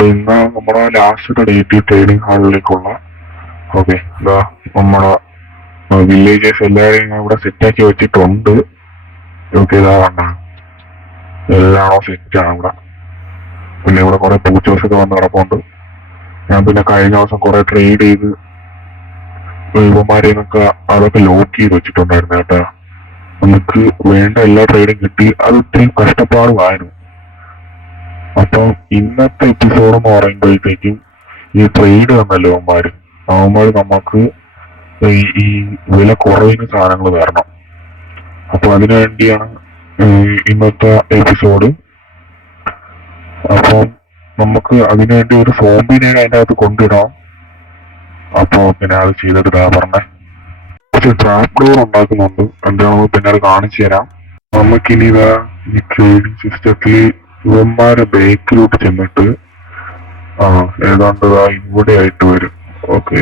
അപ്പൊ ഇന്ന് നമ്മുടെ ലാസ്റ്റത്തെ ഡേറ്റ് ട്രെയിനിങ് ഹാളിലേക്കുള്ള ഓക്കെ എന്താ നമ്മുടെ വില്ലേജേഴ്സ് എല്ലാവരെയും ഞാൻ ഇവിടെ സെറ്റാക്കി വെച്ചിട്ടുണ്ട്. ഓക്കെ ഇതാ കണ്ട എല്ലാണോ സെറ്റാണ് ഇവിടെ. പിന്നെ ഇവിടെ കുറെ പൂച്ചോസൊക്കെ വന്ന് കിടപ്പുണ്ട്. ഞാൻ പിന്നെ കഴിഞ്ഞ ദിവസം കുറെ ട്രേഡ് ചെയ്ത് ഇവന്മാരെയൊക്കെ അതൊക്കെ ലോക്ക് ചെയ്ത് വെച്ചിട്ടുണ്ടായിരുന്നു കേട്ടാ. നമുക്ക് വേണ്ട എല്ലാ ട്രേഡും കിട്ടി. അത് ഒത്തിരി കഷ്ടപ്പാടുമായിരുന്നു. അപ്പൊ ഇന്നത്തെ എപ്പിസോഡ് എന്ന് പറയുമ്പോഴത്തേക്കും ഈ ട്രേഡ് തന്നല്ലോ അവന്മാര് നമുക്ക് ഈ വില കുറവിന് സാധനങ്ങൾ തരണം. അപ്പൊ അതിനു വേണ്ടിയാണ് ഇന്നത്തെ എപ്പിസോഡ്. അപ്പം നമുക്ക് അതിനുവേണ്ടി ഒരു സോംബിനെ അതിൻ്റെ അകത്ത് കൊണ്ടിടാം. അപ്പൊ പിന്നെ അത് ചെയ്തിട്ട് പറഞ്ഞേ പക്ഷെ ട്രാപ്പ് ഡോർ ഉണ്ടാക്കുന്നുണ്ട്. എന്താണെന്ന് പിന്നെ അത് കാണിച്ചു തരാം. നമുക്കിനി ഈ ട്രേഡിംഗ് സിസ്റ്റത്തിൽ ഇവന്മാരെ ബേക്കിലോട്ട് ചെന്നിട്ട് ഏതാണ്ട് ഇവിടെ ആയിട്ട് വരും. ഓക്കെ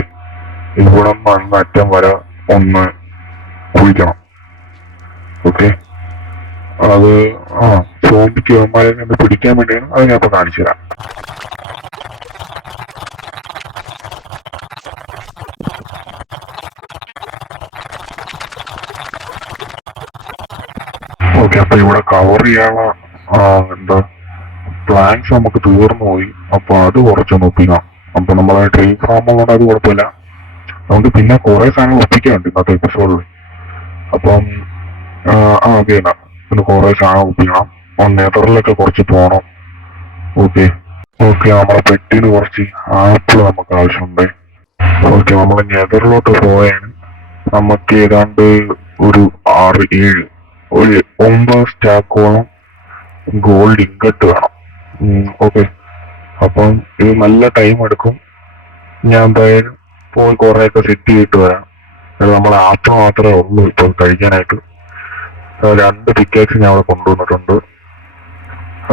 ഇവിടെ നിന്ന് അങ്ങ് അറ്റം വരെ ഒന്ന് കുളിക്കണം. ഓക്കെ അത് സോംബിക്ക് ഇവന്മാരെ ഒന്ന് പിടിക്കാൻ വേണ്ടിയാണ്. അത് ഞാൻ ഇപ്പൊ കാണിച്ചു തരാം. ഓക്കെ അപ്പൊ ഇവിടെ കവർ ചെയ്യാനുള്ള എന്താ പ്ലാൻസ് നമുക്ക് തീർന്നു പോയി. അപ്പൊ അത് കുറച്ചൊന്ന് ഒപ്പിക്കാം. അപ്പൊ നമ്മളെ ട്രെയിൻ ഫാമുള്ളതുകൊണ്ട് അത് കുഴപ്പമില്ല. നമുക്ക് പിന്നെ കുറെ സാധനങ്ങൾ ഒപ്പിക്കാനുണ്ട് ഇന്നത്തെ എപ്പിസോഡിൽ. അപ്പം അതെ പിന്നെ കുറെ സാധനം ഒപ്പിക്കണം. നെതറിലൊക്കെ കുറച്ച് പോണം. ഓക്കെ നമ്മളെ പെട്ടിന് കുറച്ച് ആപ്പിൾ നമുക്ക് ആവശ്യമുണ്ട്. ഓക്കെ നമ്മളെ നെതറിലോട്ട് പോയാണ്. നമുക്ക് ഏതാണ്ട് ഒരു 9 സ്റ്റാക്കോളം ഗോൾഡ് ഇങ്കട്ട് വേണം. ഓക്കെ അപ്പം ഇത് നല്ല ടൈം എടുക്കും. ഞാൻ എന്തായാലും പോയി കുറെയൊക്കെ സെറ്റ് ചെയ്തിട്ട് വരാം. നമ്മളെ ആപ്പിൾ മാത്രമേ ഉള്ളൂ ഇപ്പൊ കഴിക്കാനായിട്ട്. 2 പിക്കാക്സ് ഞാൻ അവിടെ കൊണ്ടുവന്നിട്ടുണ്ട്.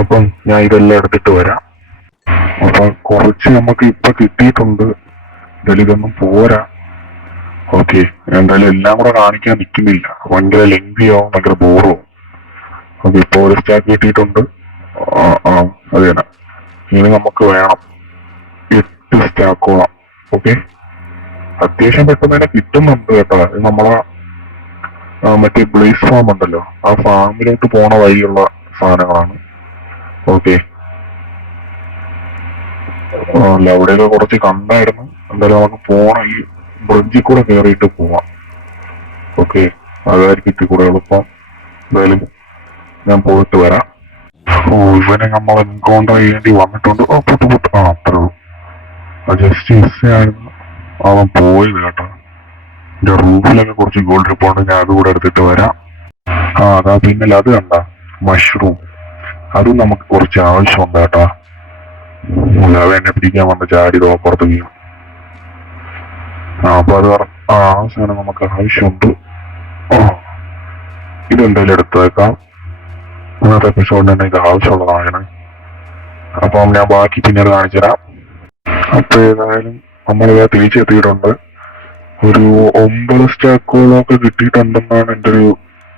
അപ്പം ഞാൻ ഇതെല്ലാം എടുത്തിട്ട് വരാം. അപ്പൊ കുറച്ച് നമുക്ക് ഇപ്പൊ കിട്ടിയിട്ടുണ്ട്. എന്തായാലും ഇതൊന്നും പോരാ. ഓക്കെ എന്തായാലും എല്ലാം കൂടെ കാണിക്കാൻ നിൽക്കുന്നില്ല. ഭയങ്കര ലെങ്തി ആവും, ഭയങ്കര ബോറും. ഓക്കെ ഇപ്പൊ ഒരു സ്റ്റാക്ക് കിട്ടിയിട്ടുണ്ട്. അത് തന്നെ ഇനി നമുക്ക് വേണം 8 സ്റ്റാക്കോളം. ഓക്കെ അത്യാവശ്യം പെട്ടെന്ന് തന്നെ കിട്ടുന്നുണ്ട് കേട്ടോ. നമ്മളെ മറ്റേ ബ്ലേസ് ഫാം ഉണ്ടല്ലോ, ആ ഫാമിലോട്ട് പോണ വഴിയുള്ള സാധനങ്ങളാണ്. ഓക്കെ അല്ല അവിടെയൊക്കെ കുറച്ച് കണ്ടായിരുന്നു. എന്തായാലും നമുക്ക് പോണ ഈ ബ്രിഡ്ജിൽ കൂടെ കയറിയിട്ട് പോവാം. ഓക്കെ അതായിരിക്കും ഇത്തിരി കൂടെ എളുപ്പം. എന്തായാലും ഞാൻ പോയിട്ട് വരാം. ഇവനെ നമ്മൾ എൻകൗണ്ടർ ചെയ്യേണ്ടി വന്നിട്ടുണ്ട്. അത്രേ ഉള്ളൂ. ജസ്റ്റ് മിസ്സായിരുന്നു അവൻ പോയത് കേട്ടോ. എന്റെ റൂമിലൊക്കെ കുറച്ച് ഗോൾഡ് റിപ്പോണ്ട്. ഞാൻ അതുകൂടെ എടുത്തിട്ട് വരാം. അതാ പിന്നെ അത് കണ്ട മഷ്റൂം, അതും നമുക്ക് കുറച്ച് ആവശ്യമുണ്ട് കേട്ടോ. അവ എന്നെ പിടിക്കാൻ വന്ന ചാടി പുറത്ത് വീണു. അപ്പൊ അത് ആ സാധനം നമുക്ക് ആവശ്യമുണ്ട്. ഇതെന്തായാലും എടുത്തു വെക്കാം. ഇന്നത്തെ എപ്പിസോഡിന് തന്നെ ഇത് ആവശ്യമുള്ളതാണ്. അപ്പം ഞാൻ ബാക്കി പിന്നീട് കാണിച്ചു തരാം. അപ്പൊ ഏതായാലും നമ്മളിത് തിരിച്ചെത്തിയിട്ടുണ്ട്. ഒരു 9 സ്റ്റാക്കുകളൊക്കെ കിട്ടിയിട്ടുണ്ടെന്നാണ് എൻ്റെ ഒരു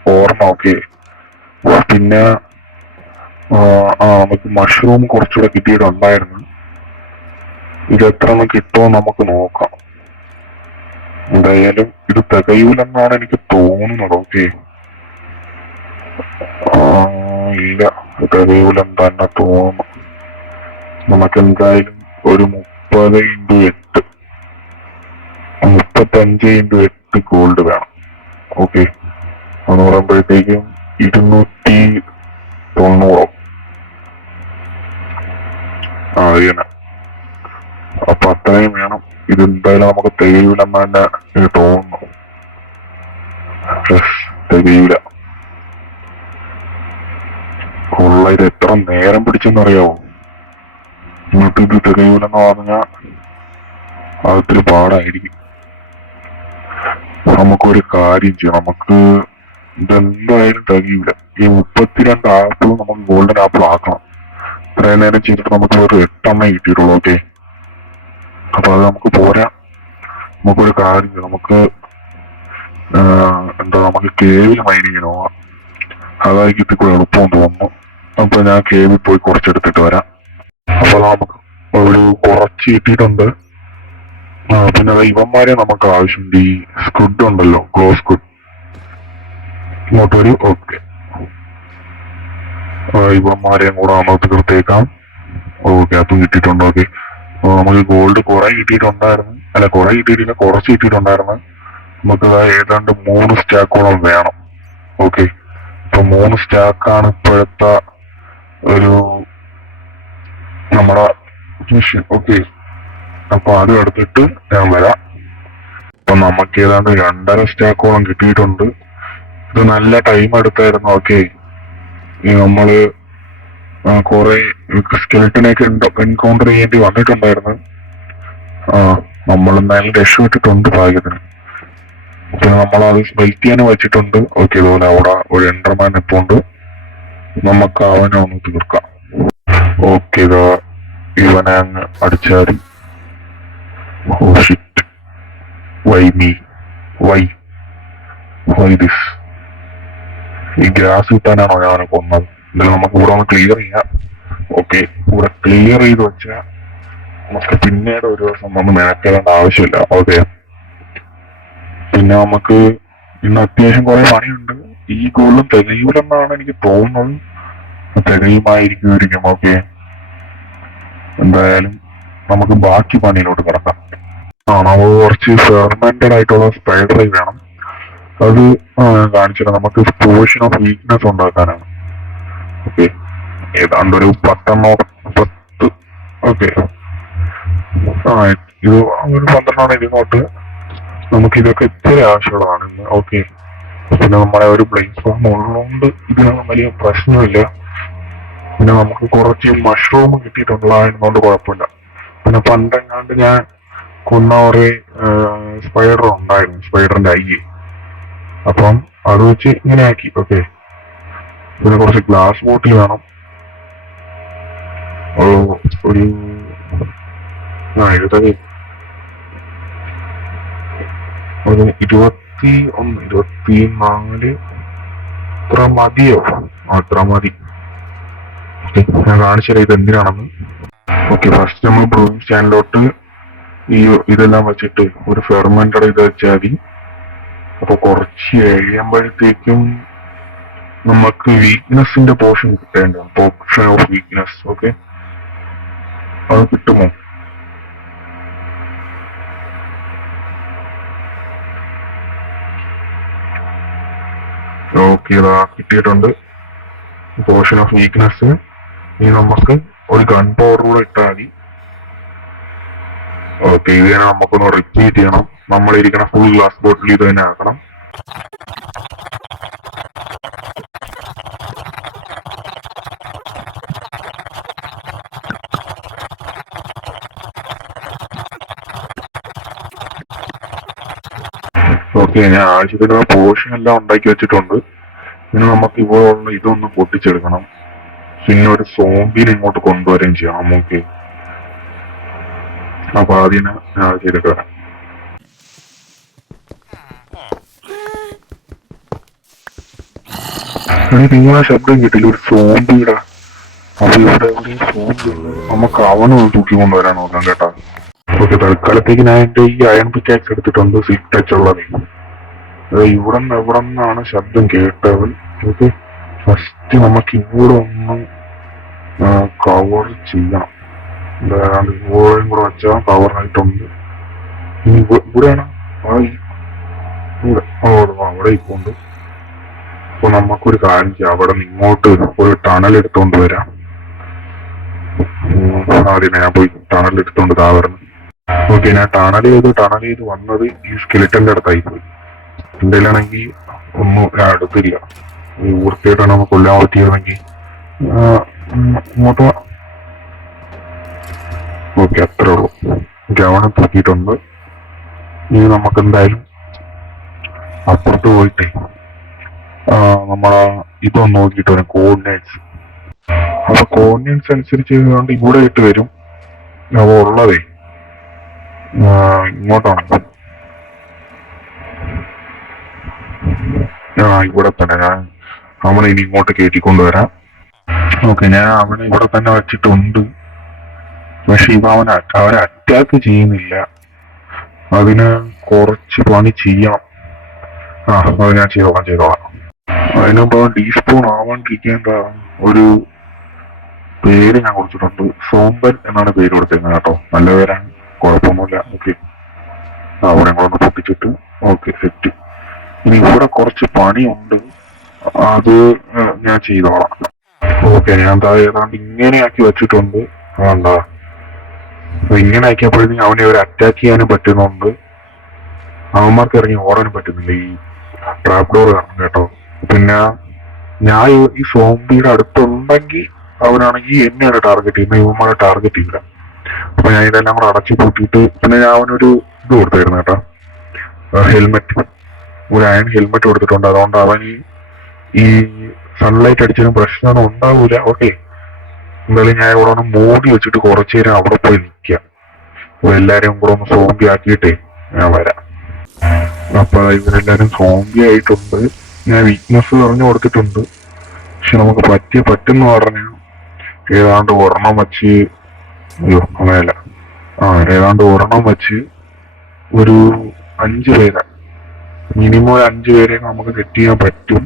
ഓർമ്മ. ഓക്കെ പിന്നെ നമുക്ക് മഷ്റൂം കുറച്ചുകൂടെ കിട്ടിയിട്ടുണ്ടായിരുന്നു. ഇത് എത്ര എണ്ണം കിട്ടുമോ നമുക്ക് നോക്കാം. എന്തായാലും ഇത് തികയൂലെന്നാണ് എനിക്ക് തോന്നുന്നത്. ഓക്കെ ഇല്ല തികയൂലെന്ന് തന്നെ തോന്നുന്നു. നമുക്ക് എന്തായാലും ഒരു 30x8 35x8 ഗോൾഡ് വേണം. ഓക്കെ എന്ന് പറയുമ്പോഴത്തേക്കും 290. അതിനെ അപ്പൊ അത്രയും വേണം. ഇതെന്തായാലും നമുക്ക് തികയൂലെന്ന് തന്നെ എനിക്ക് തോന്നുന്നു. തികയൂല. ഇത് എത്ര നേരം പിടിച്ചെന്നറിയാവോ? എന്നിട്ട് ഇത് തികയൂലെന്ന് പറഞ്ഞാൽ അതൊത്തിരി പാടായിരിക്കും. നമുക്കൊരു കാര്യം ചെയ്യാം. നമുക്ക് ഇതെന്തായാലും തികയൂല. ഈ 32 ആപ്പിൾ നമുക്ക് ഗോൾഡൻ ആപ്പിൾ ആക്കണം. ഇത്രയും നേരം ചെയ്തിട്ട് നമുക്ക് ഒരു 8 എണ്ണേ കിട്ടിയിട്ടുള്ളൂ. ഓക്കെ അപ്പൊ അത് നമുക്ക് പോരാ. നമുക്കൊരു കാര്യം ചെയ്യാം. നമുക്ക് നമുക്ക് കേവിൽ മൈനിങ്ങിന് പോവാം. അതായിരിക്കും ഇത്തിരി എളുപ്പം തോന്നുന്നു. അപ്പൊ ഞാൻ കേവിൽ പോയി കുറച്ചെടുത്തിട്ട് വരാം. അപ്പൊ നമുക്ക് ഒരു കുറച്ച് കിട്ടിയിട്ടുണ്ട്. പിന്നെ ഇവന്മാരെ നമുക്ക് ആവശ്യമുണ്ട്. ഈ സ്ക്വിഡ് ഉണ്ടല്ലോ, ഗ്ലോ സ്ക്വിഡ്. ഇങ്ങോട്ട് വരൂ. ഓക്കെ, ഇവന്മാരെയും കൂടെ നമ്മൾ തീർത്തേക്കാം. ഓക്കെ, അതും കിട്ടിയിട്ടുണ്ട്. ഓക്കെ, നമുക്ക് ഗോൾഡ് കുറെ കിട്ടിയിട്ടുണ്ടായിരുന്നു. അല്ല, കുറെ കിട്ടിയിട്ടില്ല, കുറച്ച് കിട്ടിയിട്ടുണ്ടായിരുന്നു. നമുക്ക് ഏതാണ്ട് 3 സ്റ്റാക്കോളം വേണം. ഓക്കെ, ഇപ്പൊ 3 സ്റ്റാക്കാണ് ഇപ്പോഴത്തെ ഒരു നമ്മുടെ മിഷൻ. ഓക്കെ, അപ്പൊ അത് എടുത്തിട്ട് ഞാൻ വരാം. അപ്പൊ നമുക്ക് ഏതാണ്ട് 2.5 സ്റ്റാക്കോളം കിട്ടിയിട്ടുണ്ട്. ഇത് നല്ല ടൈം എടുത്തായിരുന്നു. ഓക്കെ, നമ്മള് കുറെ സ്കെൽറ്റനെയൊക്കെ എൻകൗണ്ടർ ചെയ്യേണ്ടി വന്നിട്ടുണ്ടായിരുന്നു. നമ്മൾ എന്തായാലും രക്ഷപ്പെട്ടിട്ടുണ്ട് ഭാഗ്യത്തിന്. പിന്നെ നമ്മളത് സ്മെൽറ്റ് ചെയ്യാൻ വെച്ചിട്ടുണ്ട്. ഓക്കെ, ഇതുപോലെ അവിടെ ഒരു എൻഡർമാൻ ഇപ്പോണ്ട്. നമുക്ക് അവനെ ഒന്ന് തീർക്കാം. ഓക്കെ, ഇതാ ഇവനെ അങ്ങ് അടിച്ചാൽ. Oh shit, why me, why why this? ഈ ഗ്രാസ് കിട്ടാനാണോ ഞാൻ അവനെ കൊന്നത്? എന്തായാലും നമുക്ക് ഇവിടെ ഒന്ന് ക്ലിയർ ചെയ്യാം. ഓക്കെ, ഇവിടെ ക്ലിയർ ചെയ്ത് വെച്ചാൽ നമുക്ക് പിന്നീട് ഒരു ദിവസം ഒന്ന് മെനക്കെടേണ്ട ആവശ്യമില്ല. ഓക്കെ, പിന്നെ നമുക്ക് ഇന്ന് അത്യാവശ്യം കുറെ പണിയുണ്ട്. ഈ ഗോളിലും തികയൂലെന്നാണ് എനിക്ക് തോന്നുന്നത്. തികയുമായിരിക്കും. ഓക്കെ, എന്തായാലും നമുക്ക് ബാക്കി പണിയിലോട്ട് കിടക്കാം. നമുക്ക് കുറച്ച് ഫെർമെന്റഡ് ആയിട്ടുള്ള സ്പൈഡർ വേണം. അത് ഞാൻ കാണിച്ചില്ല. നമുക്ക് പോർഷൻ ഓഫ് വീക്ക്നെസ് ഉണ്ടാക്കാനാണ്. ഓക്കെ, ഏതാണ്ട് ഒരു 10. ഓക്കെ, ഇത് ഒരു 12 ഇതിങ്ങോട്ട്. നമുക്ക് ഇതൊക്കെ ഇത്തിരി ആവശ്യമുള്ളതാണ് ഇന്ന്. ഓക്കെ, പിന്നെ നമ്മളെ ഒരു ബ്ലെയിൻ ഫോം ഉള്ളതുകൊണ്ട് ഇതിനൊന്നും വലിയ പ്രശ്നമില്ല. പിന്നെ നമുക്ക് കുറച്ച് മഷ്റൂം കിട്ടിയിട്ടുള്ളതായതുകൊണ്ട് കുഴപ്പമില്ല. പിന്നെ പണ്ടെങ്ങാണ്ട് ഞാൻ കൊന്ന കുറെ സ്പൈഡർ ഉണ്ടായിരുന്നു, സ്പൈഡറിന്റെ ഐ. അപ്പം അത് വെച്ച് ഇങ്ങനെ ആക്കി. ഓക്കെ, പിന്നെ കുറച്ച് ഗ്ലാസ് ബോട്ടിൽ വേണം. ഒരു എഴുതി ഒരു 21, 24 ഇത്ര മതിയോ? അത്ര മതി. ഞാൻ കാണിച്ചാൽ ഇത് എന്തിനാണെന്ന്. ഓക്കെ, ഫസ്റ്റ് നമ്മൾ ബ്രൂയിങ് സ്റ്റാൻഡിലോട്ട് ഈ ഇതെല്ലാം വെച്ചിട്ട് ഒരു ഫെർമെന്റഡ് ഇത് വെച്ചാൽ മതി. അപ്പൊ കുറച്ച് കഴിയുമ്പോഴത്തേക്കും നമുക്ക് വീക്ക്നെസിന്റെ പോർഷൻ കിട്ടേണ്ടതാണ്. Portion of weakness. ഓക്കെ, അത് കിട്ടുമോ? ഓക്കെ, ഇതാ കിട്ടിയിട്ടുണ്ട് പോർഷൻ ഓഫ് വീക്ക്നെസ്. ഇനി നമുക്ക് ഒരു ഗൺ പൗഡർ കൂടെ ഇട്ടാൽ മതി. ഓക്കെ, ഇത് തന്നെ നമുക്കൊന്ന് റിപ്പീറ്റ് ചെയ്യണം. നമ്മളിരിക്കണ ഫുൾ ഗ്ലാസ് ബോട്ടിൽ ഇത് തന്നെ ആക്കണം. ഓക്കെ, ഞാൻ ആവശ്യത്തിനുള്ള പോർഷൻ എല്ലാം ഉണ്ടാക്കി വെച്ചിട്ടുണ്ട്. ഇനി നമുക്ക് ഇവിടെയുള്ള ഇതൊന്ന് പൊട്ടിച്ചെടുക്കണം. പിന്നെ ഒരു സോംബിനെ ഇങ്ങോട്ട് കൊണ്ടുവരികയും ചെയ്യണം. ഓക്കെ, അപ്പൊ അതിനെ ഞാൻ ചെയ്തിട്ട് വരാം. നിങ്ങളെ ശബ്ദം കിട്ടില്ല, ഒരു സോംബിയുടെ. അപ്പൊ ഇവിടെ എവിടെയും സോംബി നമുക്ക് അവനൊന്ന് തൂക്കിക്കൊണ്ടുവരാൻ നോക്കാം കേട്ടാ. ഓക്കെ, തൽക്കാലത്തേക്ക് ഞാൻ എന്റെ ഈ അയൺ പിക്കാക്സ് എടുത്തിട്ടുണ്ട്, സിൽക്ക് ടച്ച് ഉള്ളത്. ഇവിടെ നിന്നാണ് ശബ്ദം കേട്ടത്. ഓക്കെ, ഫസ്റ്റ് നമുക്ക് ഇവിടെ ഒന്ന് കവർ ചെയ്യണം. എന്താണ്ട് ഇവിടെയും കൂടെ വെച്ചാൽ കവറായിട്ടുണ്ട്. ഇനി ഇവിടെയാണ് അവിടെ ഇപ്പോണ്ട്. അപ്പൊ നമുക്കൊരു കാര്യം ചെയ്യാം, അവിടെ നിന്ന് ഇങ്ങോട്ട് ഒരു ടണൽ എടുത്തോണ്ട് വരാം. ആദ്യം ഞാൻ പോയി ടണൽ എടുത്തോണ്ട് താവരണം. ഓക്കെ, ഞാൻ ടണൽ ചെയ്ത് വന്നത് ഈ സ്കെലിറ്റന്റെ അടുത്തായി പോയി. എന്തെങ്കിലാണെങ്കിൽ ഒന്നും അടുത്തില്ല. ഈ വൃത്തിയായിട്ടാണ് നമുക്ക് കൊല്ലാൻ പറ്റിയതെങ്കിൽ ഇങ്ങോട്ട്. ഓക്കെ, അത്രേ ഉള്ളൂ. ഗവണം തൂക്കിയിട്ടുണ്ട്. ഇനി നമുക്ക് എന്തായാലും അപ്പുറത്ത് പോയിട്ടേ നമ്മളെ ഇതൊന്ന് നോക്കിയിട്ട് വരും, കോർഡിനേറ്റ്സ്. അപ്പൊ കോർഡിനേറ്റ്സ് അനുസരിച്ച് ഇവിടെ ഇട്ട് വരും. അപ്പൊ ഉള്ളതേ ഇങ്ങോട്ടാണ്. ഇവിടെ തന്നെ ഞാൻ അവനെ ഇനി ഇങ്ങോട്ട് കയറ്റിക്കൊണ്ടുവരാം. ഓക്കെ, ഞാൻ അവനെ ഇവിടെ തന്നെ വെച്ചിട്ടുണ്ട്. പക്ഷെ ഇവ അവരെ അറ്റാക്ക് ചെയ്യുന്നില്ല. അതിന് കുറച്ച് പണി ചെയ്യണം. അത് ഞാൻ ചെയ്തോളാം. അതിനിപ്പോ ഡീസ്പൂൺ ആവാണ്ടിരിക്കേണ്ട ഒരു പേര് ഞാൻ കൊടുത്തിട്ടുണ്ട്. സോമ്പൻ എന്നാണ് പേര് കൊടുത്തേക്കുന്നത് കേട്ടോ. നല്ല പേരാണ്, കുഴപ്പമൊന്നുമില്ല. ഓക്കെ, അവിടെ കൂടെ പൊട്ടിച്ചിട്ട് ഓക്കെ സെറ്റ്. ഇനി ഇവിടെ കുറച്ച് പണിയുണ്ട്, അത് ഞാൻ ചെയ്തോളാം. ഓക്കെ, ഞാൻ ഏതാണ്ട് ഇങ്ങനെ ആക്കി വെച്ചിട്ടുണ്ട്. വേണ്ട, ഇങ്ങനെ ആക്കിയപ്പോഴത്തേക്കും അവനെ ഒരു അറ്റാക്ക് ചെയ്യാനും പറ്റുന്നുണ്ട്, അവന്മാർക്ക് ഇറങ്ങി ഓടാനും പറ്റുന്നില്ല ഈ ട്രാപ്പ് ഡോർ കാരണം കേട്ടോ. പിന്നെ ഞാൻ ഈ സോംബിയുടെ അടുത്തുണ്ടെങ്കിൽ അവനാണെങ്കിൽ എന്നെയാണ് ടാർഗറ്റ് ചെയ്യുന്നത്, ഇവന്മാരെ ടാർഗറ്റ് ചെയ്യില്ല. അപ്പൊ ഞാൻ ഇതെല്ലാം കൂടെ അടച്ചു പൂട്ടിയിട്ട് പിന്നെ ഞാൻ അവനൊരു ഇത് കൊടുത്തായിരുന്നു കേട്ടോ, ഹെൽമെറ്റ്, ഒരു അയൺ ഹെൽമെറ്റ് കൊടുത്തിട്ടുണ്ട്. അതുകൊണ്ട് അവൻ ഈ സൺലൈറ്റ് അടിച്ചതിനും പ്രശ്നമൊന്നും ഉണ്ടാവൂല. ഓക്കെ, എന്തായാലും ഞാൻ ഇവിടെ ഒന്ന് മൂടി വെച്ചിട്ട് കുറച്ചു നേരം അവിടെ പോയി നിൽക്കാം. എല്ലാരെയും കൂടെ ഒന്ന് സോംബി ആക്കിയിട്ടേ ഞാൻ വരാം. അപ്പൊ ഇവരെല്ലാരും സോംബി ആയിട്ടുണ്ട്. ഞാൻ വീക്ക്നെസ് പറഞ്ഞു കൊടുത്തിട്ടുണ്ട്. പക്ഷെ നമുക്ക് പറ്റുന്ന പറഞ്ഞ ഏതാണ്ട് ഒരെണ്ണം വെച്ച്, അയ്യോ അങ്ങനെയല്ല, ഏതാണ്ട് ഒരെണ്ണം വെച്ച് ഒരു 5 പേരെ, മിനിമം ഒരു 5 പേരെ നമുക്ക് സെറ്റ് ചെയ്യാൻ പറ്റും.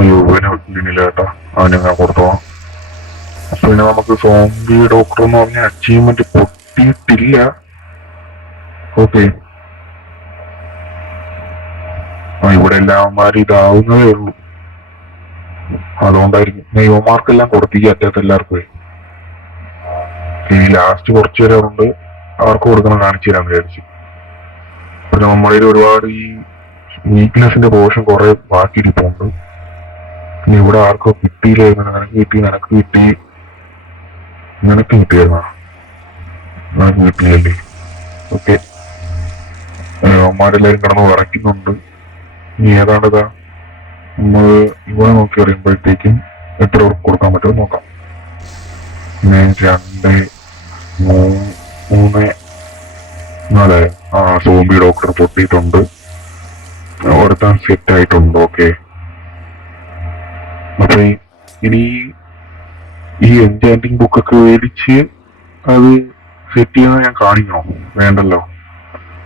അയ്യോ ഇവനെ ഇല്ല കേട്ടാ, അവനെ ഞാൻ കൊടുത്തോളാം. പിന്നെ നമുക്ക് സോംബി ഡോക്ടർ എന്ന് പറഞ്ഞ അച്ചീവ്മെന്റ് പൊട്ടിയിട്ടില്ല. ഓക്കെ, ഇവിടെ എല്ലാവന്മാരും ഇതാവുന്നതേ ഉള്ളൂ. അതുകൊണ്ടായിരിക്കും യുവമാർക്കെല്ലാം കൊടുത്തിരിക്കുക, അറ്റത്ത് എല്ലാവർക്കും. ഈ ലാസ്റ്റ് കുറച്ചു പേരുണ്ട്, അവർക്ക് കൊടുക്കണം, കാണിച്ചു തരാൻ വിചാരിച്ചു. പിന്നെ നമ്മളിൽ ഒരുപാട് ഈ വീക്ക്നെസിന്റെ പോർഷൻ കുറെ ബാക്കിയിരിപ്പുണ്ട്. പിന്നെ ഇവിടെ ആർക്കോ കിട്ടിയില്ലായിരുന്നു. നിനക്ക് കിട്ടിയായിരുന്ന നിനക്ക് കിട്ടിയല്ലേ? ഓക്കെ, അവന്മാരെല്ലാരും കിടന്ന് വിറയ്ക്കുന്നുണ്ട്. ഇനി ഏതാണ്ടിതാ നമ്മൾ ഇവിടെ നോക്കി അറിയുമ്പോഴത്തേക്കും എത്ര കൊടുക്കാൻ പറ്റുമോ നോക്കാം. 2 3 4 സോംബി ഡോക്ടർ പൊട്ടിയിട്ടുണ്ട്, ഒരുത്താൻ സെറ്റ് ആയിട്ടുണ്ട്. ഓക്കെ, അപ്പൊ ഇനി ഈ എൻചാന്റിങ് ബുക്കൊക്കെ മേടിച്ച് അത് സെറ്റ് ചെയ്യുന്നത് ഞാൻ കാണിക്കണോ? വേണ്ടല്ലോ,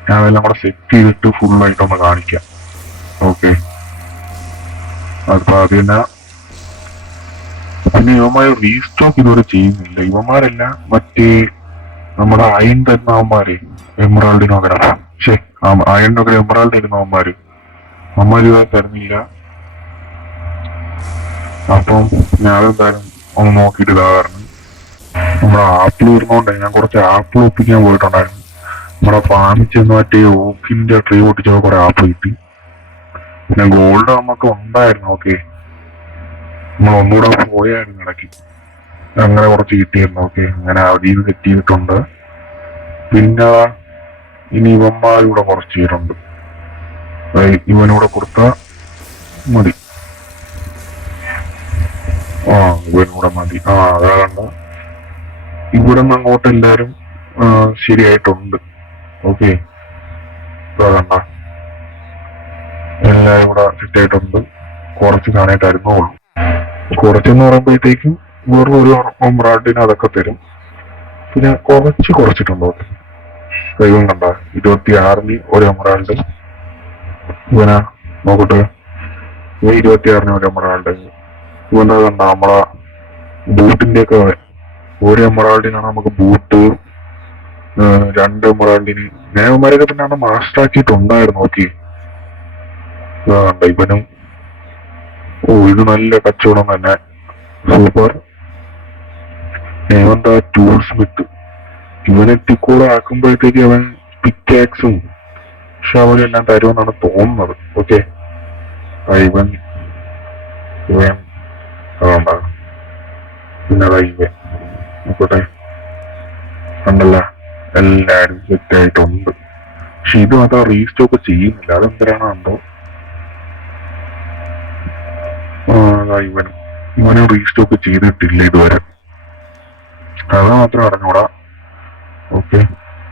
ഞാൻ അതെല്ലാം കൂടെ സെറ്റ് ചെയ്തിട്ട് ഫുള്ളായിട്ടൊന്ന് കാണിക്കാം. ഓക്കെ, അപ്പൊ അതിന് പിന്നെ ഇവന്മാർ റീസ്റ്റോക്ക് ഇതുവരെ ചെയ്യുന്നില്ല. ഇവന്മാരെല്ലാം മറ്റേ നമ്മുടെ അയൺ തരുന്നവന്മാര്, എമറാൾഡിന് പകരം അയണിന് പകരം എമറാൾഡ് തരുന്നവന്മാര് ഇതുവരെ തരുന്നില്ല. അപ്പം ഞാൻ എന്തായാലും ഒന്ന് നോക്കിയിട്ട് ഇതാ കാരണം നമ്മുടെ ആപ്പിൾ വരുന്നോണ്ടേ ഞാൻ കുറച്ച് ആപ്പിൾ ഒപ്പിക്കാൻ പോയിട്ടുണ്ടായിരുന്നു. നമ്മുടെ ഫാമിൽ ചെന്ന് മറ്റേ ഓക്കിന്റെ ട്രീ പൊട്ടിച്ചപ്പോ കുറെ ആപ്പിൾ കിട്ടി. പിന്നെ ഗോൾഡ് നമുക്ക് ഉണ്ടായിരുന്നു. ഓക്കെ, നമ്മൾ ഒന്നുകൂടെ പോയായിരുന്നു ഇടയ്ക്ക്, അങ്ങനെ കുറച്ച് കിട്ടിയിരുന്നു. ഓക്കെ, അങ്ങനെ അവധിയിൽ സെറ്റ് ചെയ്തിട്ടുണ്ട്. പിന്നെ ഇനി ഇവന്മാരിവിടെ കുറച്ച് പേരുണ്ട്, ഇവനൂടെ കൊടുത്താ മതി. ഇവനൂടെ മതി. അതാ കണ്ട, ഇവിടെ നിന്ന് അങ്ങോട്ട് എല്ലാരും ശരിയായിട്ടുണ്ട്. ഓക്കെ, കണ്ട എല്ലാം ഇവിടെ സെറ്റ് ആയിട്ടുണ്ട്. കുറച്ച് കാണായിട്ടായിരുന്നു ഉള്ളു. കുറച്ചെന്ന് പറയുമ്പോഴത്തേക്കും വേറെ ഒരു എമറാൾഡിന് അതൊക്കെ തരും. പിന്നെ കുറച്ചിട്ടുണ്ട്. ഓക്കെ, ദൈവം കണ്ട 26 ഒരു എമറാൾഡ്. ഇവനാ നോക്കട്ടെ, 26 ഒരു എമറാൾഡ്. ഇവന്റെ കണ്ട നമ്മളെ ബൂട്ടിന്റെ ഒക്കെ ഒരു എമറാൾഡിനാണ് നമുക്ക് ബൂട്ട്, 2 എമറാൾഡിന് നേവന്മാരൊക്കെ പിന്നെ മാസ്റ്റർ ആക്കിയിട്ടുണ്ടായിരുന്നു. ഓക്കെ, കണ്ട ഇവനും ഇത് നല്ല കച്ചവടം തന്നെ, സൂപ്പർ. ഇവന്താ ടൂൾ സ്മിത്ത്, ഇവനെത്തിക്കൂടെ ആക്കുമ്പോഴത്തേക്ക് അവൻ പിക്കാക്സും ഷവലെല്ലാം തരുമെന്നാണ് തോന്നുന്നത്. ഓക്കെ, ഇവൻ അതുകൊണ്ടാ. പിന്നെ ഇവൻ നോക്കട്ടെ, കണ്ടല്ല എല്ലാരും സെറ്റ് ആയിട്ടുണ്ട്. പക്ഷെ ഇത് മാത്രം റീസ്റ്റോക്ക് ചെയ്യുന്നില്ല, അതെന്തിനാണ് കണ്ടോ. ഇവനും റീസ്റ്റോക്ക് ചെയ്തിട്ടില്ല ഇതുവരെ, അത് മാത്രം അറിഞ്ഞൂടാ. ഓക്കെ,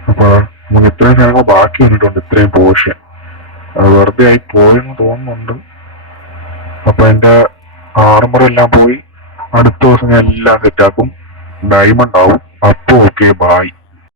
അപ്പൊ നമുക്ക് ഇത്രയും സാധനങ്ങൾ ബാക്കി വന്നിട്ടുണ്ട്, ഇത്രയും പോർഷൻ. അത് വെറുതെ ആയി പോയെന്ന് തോന്നുന്നുണ്ട്. അപ്പൊ എന്റെ ആർമർ എല്ലാം പോയി. അടുത്ത ദിവസം ഞാൻ എല്ലാം സെറ്റാക്കും. ഡയമണ്ട് ആവും. അപ്പൊ ഓക്കെ ബായ്.